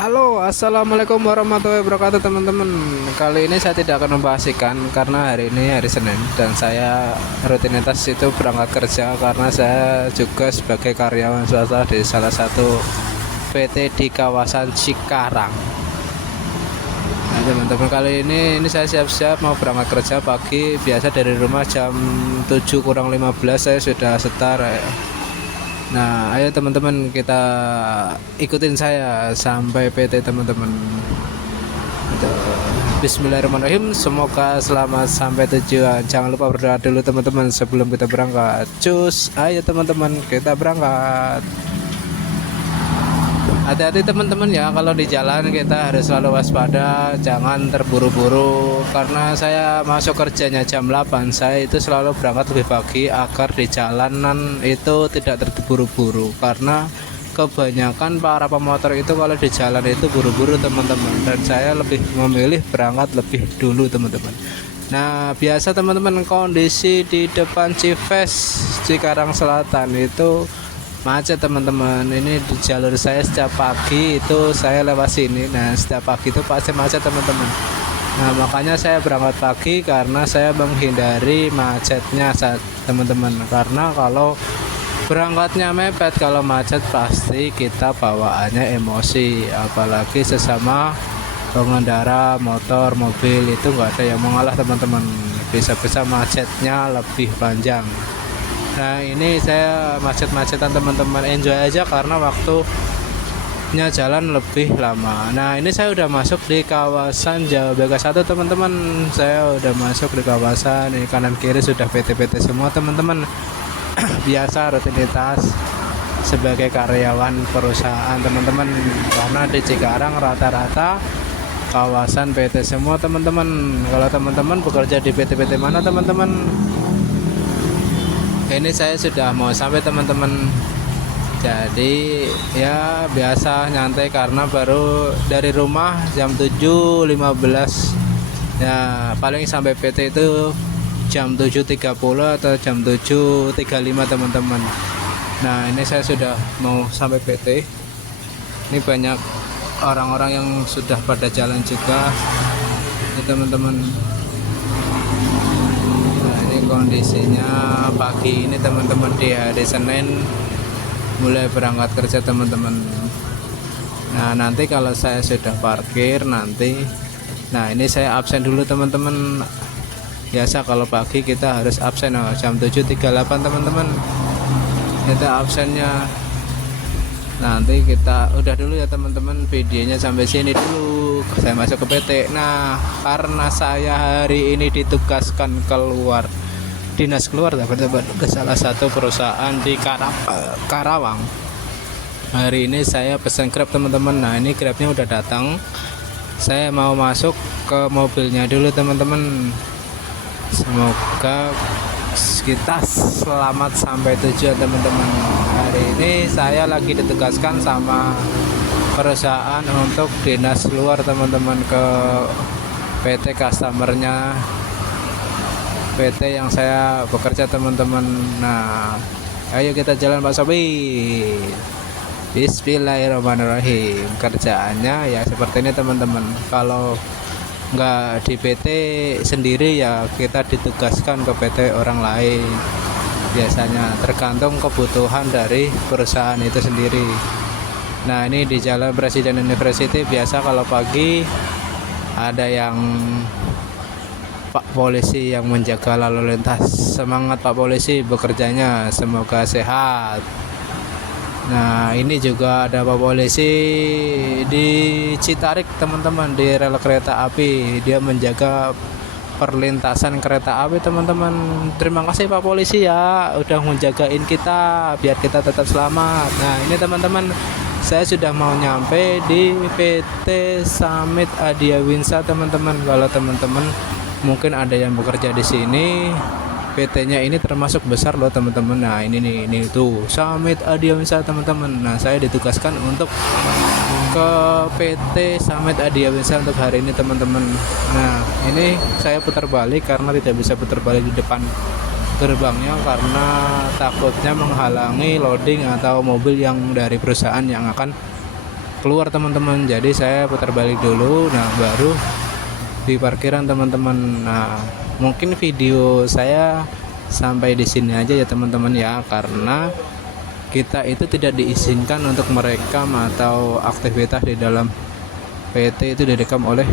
Halo, assalamualaikum warahmatullahi wabarakatuh teman-teman. Kali ini saya tidak akan membahas ikan karena hari ini hari Senin dan saya rutinitas itu berangkat kerja karena saya juga sebagai karyawan swasta di salah satu PT di kawasan Cikarang. Nah teman-teman, kali ini saya siap-siap mau berangkat kerja pagi. Biasa dari rumah jam 7 kurang 15 saya sudah setar. Nah, ayo teman-teman kita ikutin saya sampai PT teman-teman. Bismillahirrahmanirrahim. Semoga selamat sampai tujuan. Jangan lupa berdoa dulu teman-teman sebelum kita berangkat. Cus, ayo teman-teman kita berangkat. Hati-hati teman-teman ya, kalau di jalan kita harus selalu waspada, jangan terburu-buru. Karena saya masuk kerjanya jam 8, saya itu selalu berangkat lebih pagi agar di jalanan itu tidak terburu-buru. Karena kebanyakan para pemotor itu kalau di jalan itu buru-buru teman-teman, dan saya lebih memilih berangkat lebih dulu teman-teman. Nah, biasa teman-teman kondisi di depan Cives Cikarang Selatan itu macet teman-teman. Ini di jalur saya setiap pagi itu saya lewat sini. Nah, setiap pagi itu pasti macet teman-teman. Nah, makanya saya berangkat pagi karena saya menghindari macetnya saat teman-teman. Karena kalau berangkatnya mepet, kalau macet pasti kita bawaannya emosi, apalagi sesama pengendara motor mobil itu nggak ada yang mengalah teman-teman. Bisa-bisa macetnya lebih panjang. Nah, ini saya macet-macetan teman-teman, enjoy aja karena waktunya jalan lebih lama. Nah, ini saya udah masuk di kawasan Jawa Baga 1 teman-teman. Saya udah masuk di kawasan, ini kanan kiri sudah PT-PT semua teman-teman. Biasa rutinitas sebagai karyawan perusahaan teman-teman, karena di Cikarang rata-rata kawasan PT semua teman-teman. Kalau teman-teman bekerja di PT-PT mana teman-teman? Ini saya sudah mau sampai teman-teman. Jadi ya biasa nyantai karena baru dari rumah jam 7.15. Ya paling sampai PT itu jam 7.30 atau jam 7.35 teman-teman. Nah, ini saya sudah mau sampai PT. Ini banyak orang-orang yang sudah pada jalan juga ya teman-teman. Kondisinya pagi ini teman-teman di hari Senin mulai berangkat kerja teman-teman. Nah, nanti kalau saya sudah parkir nanti, nah ini saya absen dulu teman-teman. Biasa kalau pagi kita harus absen jam 7.38 teman-teman, kita absennya. Nanti kita udah dulu ya teman-teman, videonya sampai sini dulu. Saya masuk ke PT. Nah, karena saya hari ini ditugaskan keluar dinas keluar teman-teman ke salah satu perusahaan di Karawang. Hari ini saya pesan Grab teman-teman. Nah, ini Grabnya udah datang. Saya mau masuk ke mobilnya dulu teman-teman. Semoga kita selamat sampai tujuan teman-teman. Hari ini saya lagi ditugaskan sama perusahaan untuk dinas luar teman-teman, ke PT customernya PT yang saya bekerja teman-teman. Nah, ayo kita jalan Pak Sobi. Bismillahirrahmanirrahim. Kerjaannya ya seperti ini teman-teman. Kalau nggak di PT sendiri ya kita ditugaskan ke PT orang lain. Biasanya tergantung kebutuhan dari perusahaan itu sendiri. Nah, ini di Jalan Presiden University biasa kalau pagi ada yang Pak Polisi yang menjaga lalu lintas. Semangat Pak Polisi bekerjanya, semoga sehat. Nah, ini juga ada Pak Polisi di Citarik teman-teman, di rel kereta api. Dia menjaga perlintasan kereta api teman-teman. Terima kasih Pak Polisi ya, udah menjagain kita biar kita tetap selamat. Nah, ini teman-teman, saya sudah mau nyampe di PT Summit Adia Winsa teman-teman. Kalau teman-teman mungkin ada yang bekerja di sini, PT-nya ini termasuk besar loh teman-teman. Nah, ini tuh Summit Adia Winsa teman-teman. Nah, saya ditugaskan untuk ke PT Summit Adia Winsa untuk hari ini teman-teman. Nah, ini saya putar balik karena tidak bisa putar balik di depan gerbangnya karena takutnya menghalangi loading atau mobil yang dari perusahaan yang akan keluar teman-teman. Jadi saya putar balik dulu, nah baru di parkiran teman-teman. Nah, mungkin video saya sampai di sini aja ya teman-teman ya, karena kita itu tidak diizinkan untuk merekam atau aktivitas di dalam PT itu direkam oleh